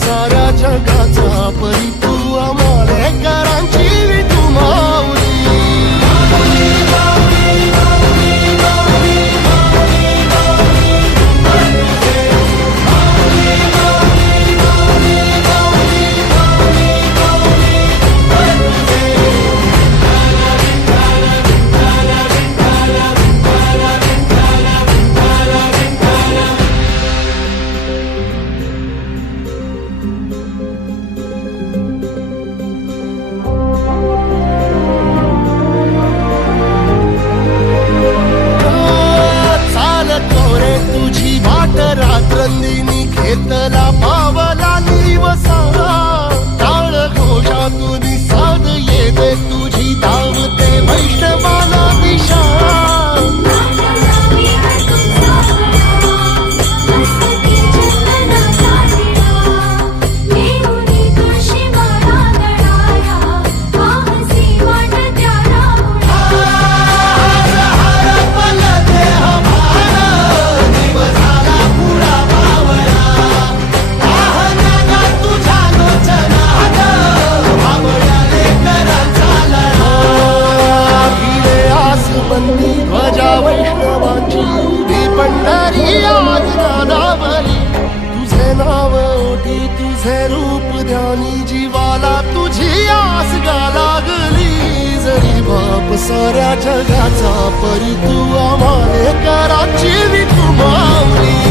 साऱ्या जगाचा परी तू आमालेकरांची विठू माऊली. रात्रंदिनी घेतला पावला निवसा टाळ घोषातून साध येते तुझी धावते वैष्णवाला दिशा. ध्वजा वैष्णवांची उभी पंढरी आज गाणावली. तुझे नाव ओटी तुझे रूप ध्यानी जीवाला तुझी आस गा लागली. जरी बाप साऱ्या जगाचा परी तू आमालेकरांची विठू माऊली.